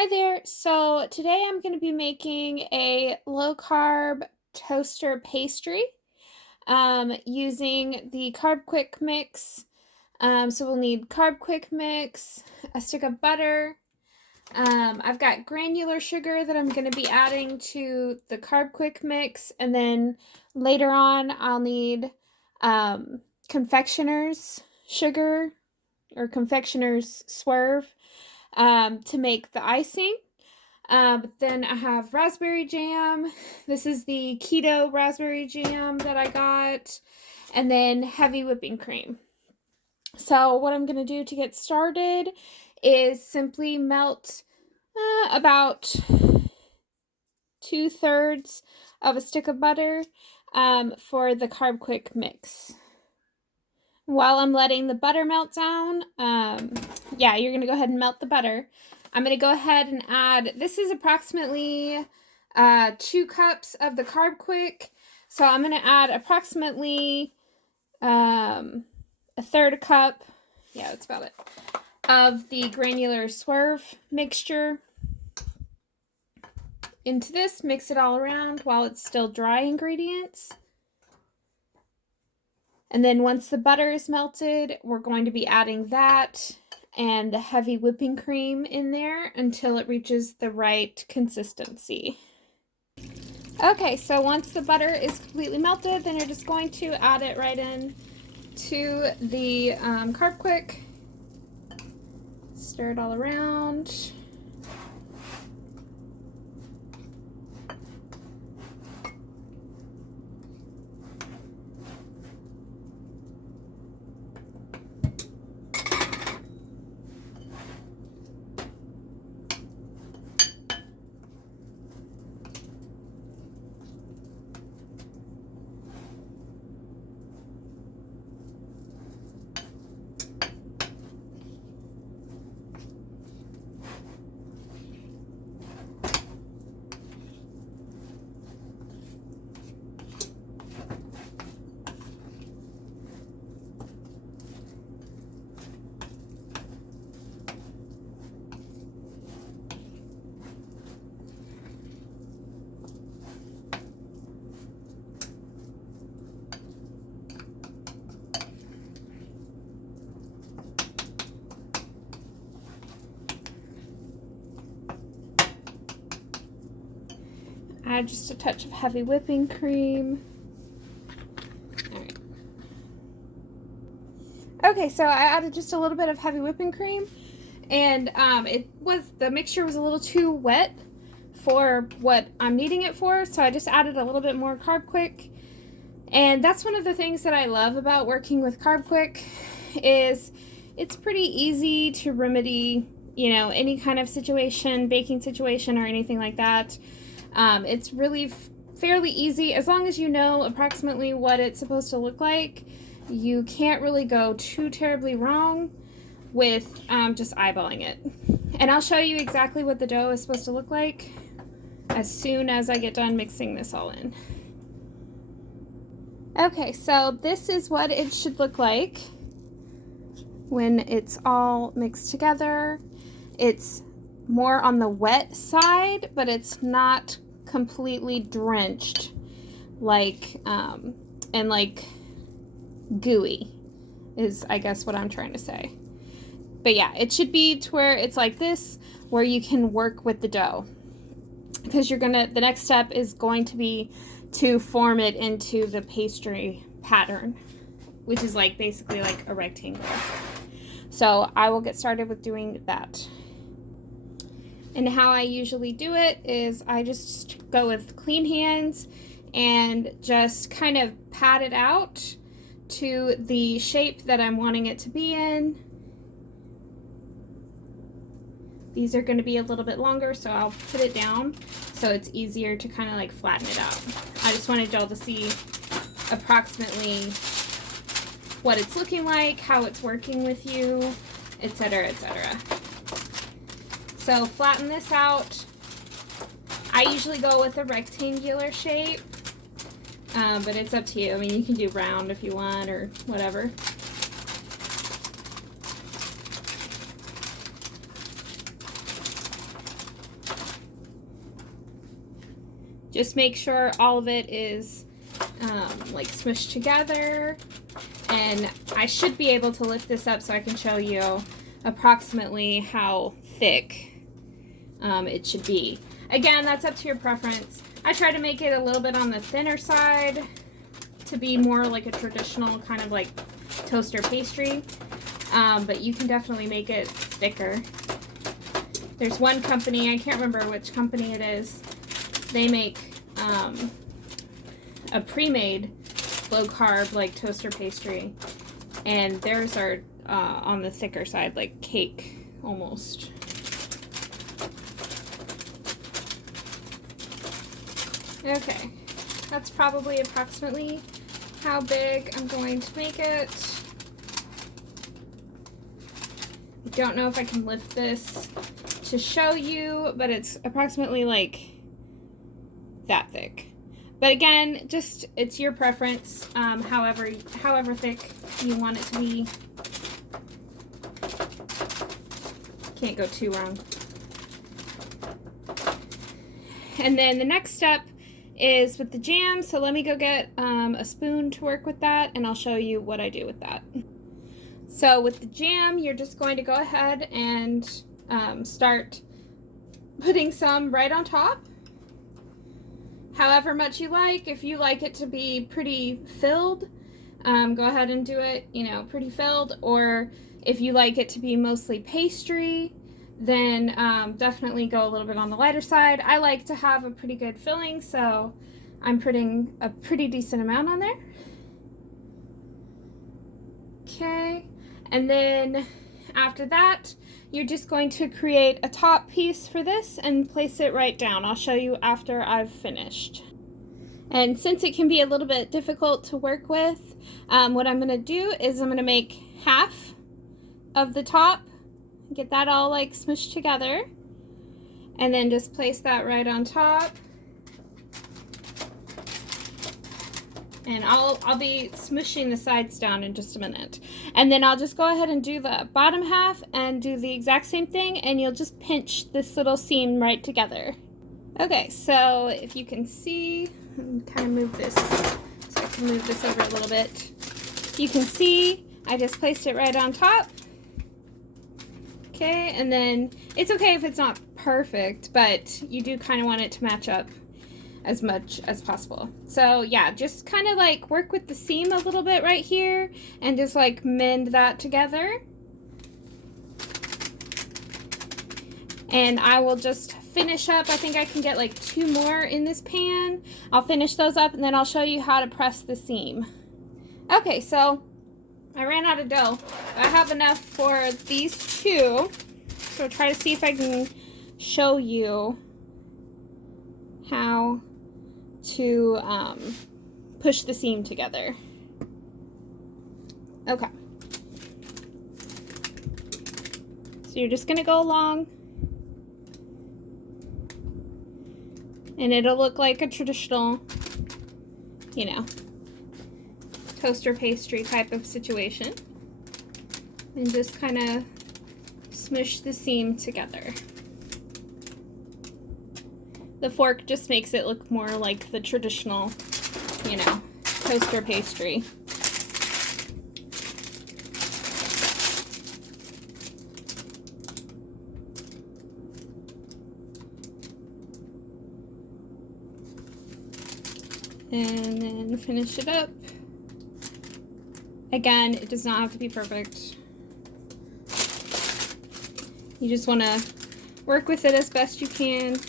Hi there. So today I'm going to be making a low carb toaster pastry using the Carbquik mix. So we'll need Carbquik mix, a stick of butter. I've got granular sugar that I'm going to be adding to the Carbquik mix, and then later on I'll need confectioner's sugar or confectioner's swerve to make the icing. But then I have raspberry jam. This is the keto raspberry jam that I got. And then heavy whipping cream. So what I'm going to do to get started is simply melt about 2/3 of a stick of butter for the Carbquik mix. While I'm letting the butter melt down, you're going to go ahead and melt the butter. I'm going to go ahead and add, this is approximately 2 cups of the Carbquik. So I'm going to add approximately a third cup, yeah, that's about it, of the granular swerve mixture into this. Mix it all around while it's still dry ingredients. And then once the butter is melted, we're going to be adding that and the heavy whipping cream in there until it reaches the right consistency. Okay, so once the butter is completely melted, then you're just going to add it right in to the Carbquik. Stir it all around. Add just a touch of heavy whipping cream. All right. Okay, so I added just a little bit of heavy whipping cream, and the mixture was a little too wet for what I'm needing it for, so I just added a little bit more Carbquik. And that's one of the things that I love about working with Carbquik is it's pretty easy to remedy, any kind of situation, baking situation or anything like that. It's really fairly easy as long as you know approximately what it's supposed to look like. You can't really go too terribly wrong with just eyeballing it. And I'll show you exactly what the dough is supposed to look like as soon as I get done mixing this all in. Okay, so this is what it should look like when it's all mixed together. It's more on the wet side, but it's not completely drenched and like gooey is, I guess, what I'm trying to say. But yeah, it should be to where it's like this, where you can work with the dough, because the next step is going to be to form it into the pastry pattern, which is basically like a rectangle. So I will get started with doing that. And how I usually do it is I just go with clean hands and just kind of pat it out to the shape that I'm wanting it to be in. These are going to be a little bit longer, so I'll put it down so it's easier to kind of flatten it out. I just wanted y'all to see approximately what it's looking like, how it's working with you, etc., etc. So flatten this out. I usually go with a rectangular shape, but it's up to you. I mean, you can do round if you want or whatever. Just make sure all of it is like smushed together, and I should be able to lift this up so I can show you approximately how thick it should be. Again, that's up to your preference. I try to make it a little bit on the thinner side to be more like a traditional kind of like toaster pastry, but you can definitely make it thicker. There's one company, I can't remember which company it is, they make a pre-made low-carb like toaster pastry, and theirs are on the thicker side, like cake almost. Okay, that's probably approximately how big I'm going to make it. I don't know if I can lift this to show you, but it's approximately like that thick. But again, just it's your preference, however thick you want it to be. Can't go too wrong. And then the next step is with the jam, so let me go get a spoon to work with that, and I'll show you what I do with that. So with the jam, you're just going to go ahead and start putting some right on top, however much you like. If you like it to be pretty filled, go ahead and do it, you know, pretty filled, or if you like it to be mostly pastry, then definitely go a little bit on the lighter side. I like to have a pretty good filling, so I'm putting a pretty decent amount on there. Okay, and then after that, you're just going to create a top piece for this and place it right down. I'll show you after I've finished. And since it can be a little bit difficult to work with, what I'm going to do is I'm going to make half of the top, get that all like smushed together, and then just place that right on top. And I'll be smushing the sides down in just a minute. And then I'll just go ahead and do the bottom half and do the exact same thing, and you'll just pinch this little seam right together. Okay, so if you can see, kind of move this so I can move this over a little bit. You can see I just placed it right on top. Okay, and then it's okay if it's not perfect, but you do kind of want it to match up as much as possible. So yeah, just kind of like work with the seam a little bit right here and just like mend that together. And I will just finish up. I think I can get like 2 more in this pan. I'll finish those up, and then I'll show you how to press the seam. Okay, so I ran out of dough. I have enough for these 2. So I'll try to see if I can show you how to push the seam together. Okay. So you're just gonna go along, and it'll look like a traditional, you know, toaster pastry type of situation, and just kind of smush the seam together. The fork just makes it look more like the traditional, you know, toaster pastry. And then finish it up. Again, it does not have to be perfect. You just want to work with it as best you can.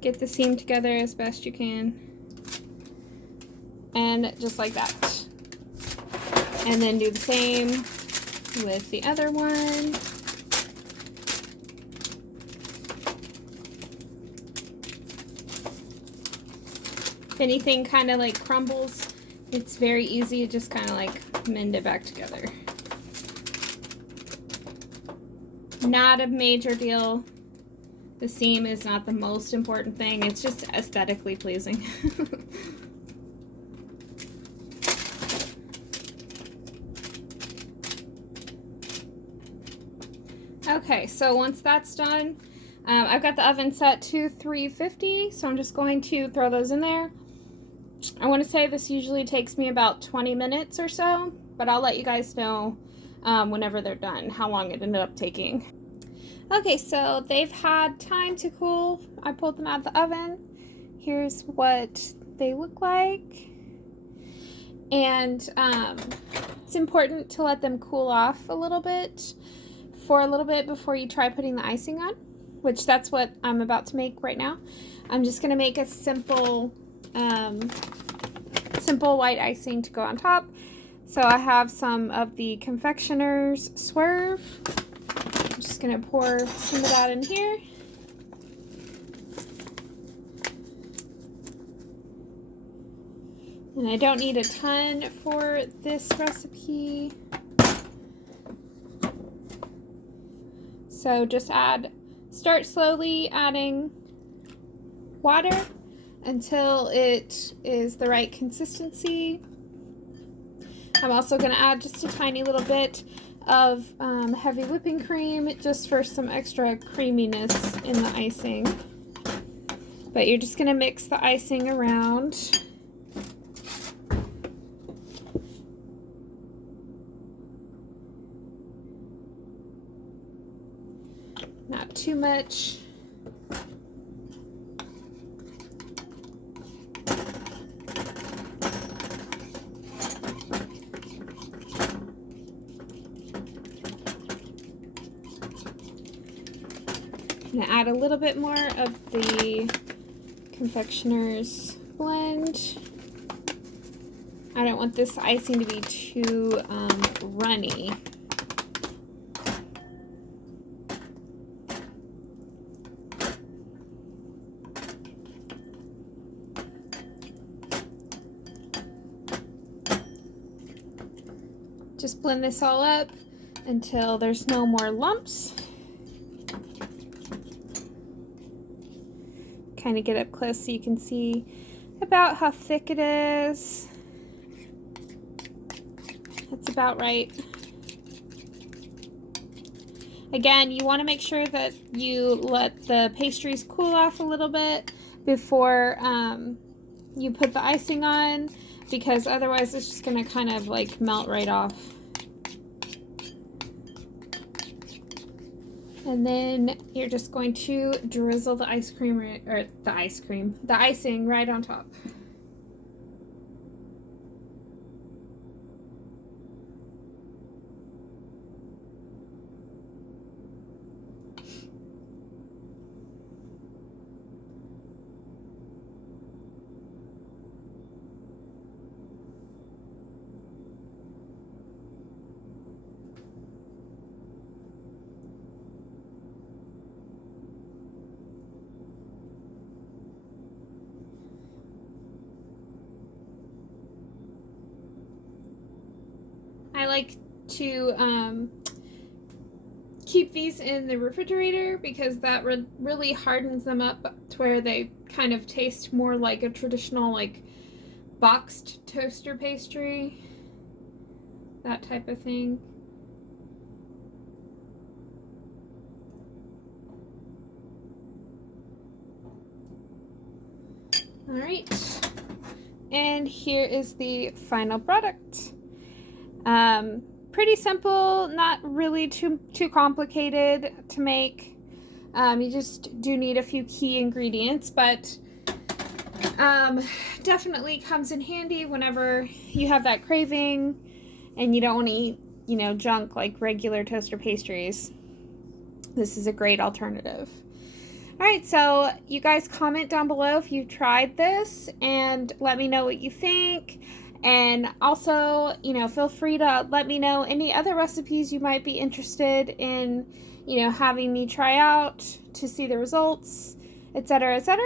Get the seam together as best you can. And just like that. And then do the same with the other one. If anything kind of like crumbles, it's very easy to just kind of like mend it back together. Not a major deal. The seam is not the most important thing. It's just aesthetically pleasing. Okay, so once that's done, I've got the oven set to 350, so I'm just going to throw those in there. I want to say this usually takes me about 20 minutes or so, but I'll let you guys know whenever they're done how long it ended up taking. Okay, so they've had time to cool. I pulled them out of the oven. Here's what they look like. And it's important to let them cool off a little bit before you try putting the icing on, which that's what I'm about to make right now. I'm just going to make a simple white icing to go on top. So I have some of the confectioner's Swerve. I'm just going to pour some of that in here. And I don't need a ton for this recipe. So just start slowly adding water until it is the right consistency. I'm also going to add just a tiny little bit of heavy whipping cream just for some extra creaminess in the icing. But you're just going to mix the icing around. Not too much. I'm going to add a little bit more of the confectioner's blend. I don't want this icing to be too runny. Just blend this all up until there's no more lumps. Kind of get up close so you can see about how thick it is. That's about right. Again, you want to make sure that you let the pastries cool off a little bit before you put the icing on, because otherwise it's just going to kind of like melt right off. And then you're just going to drizzle the icing right on top. I like to keep these in the refrigerator because that really hardens them up to where they kind of taste more like a traditional like boxed toaster pastry, that type of thing. All right, and here is the final product. Pretty simple, not really too complicated to make. You just do need a few key ingredients, but definitely comes in handy whenever you have that craving and you don't want to eat, junk like regular toaster pastries. This is a great alternative. All right, so you guys comment down below if you've tried this and let me know what you think. And also, feel free to let me know any other recipes you might be interested in, having me try out to see the results, etc., etc.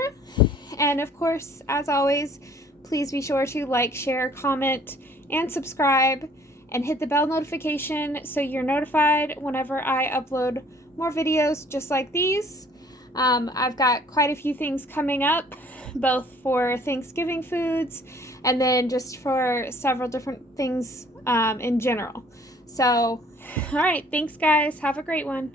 And of course, as always, please be sure to like, share, comment, and subscribe, and hit the bell notification so you're notified whenever I upload more videos just like these. I've got quite a few things coming up, both for Thanksgiving foods and then just for several different things in general. So, all right, thanks guys. Have a great one.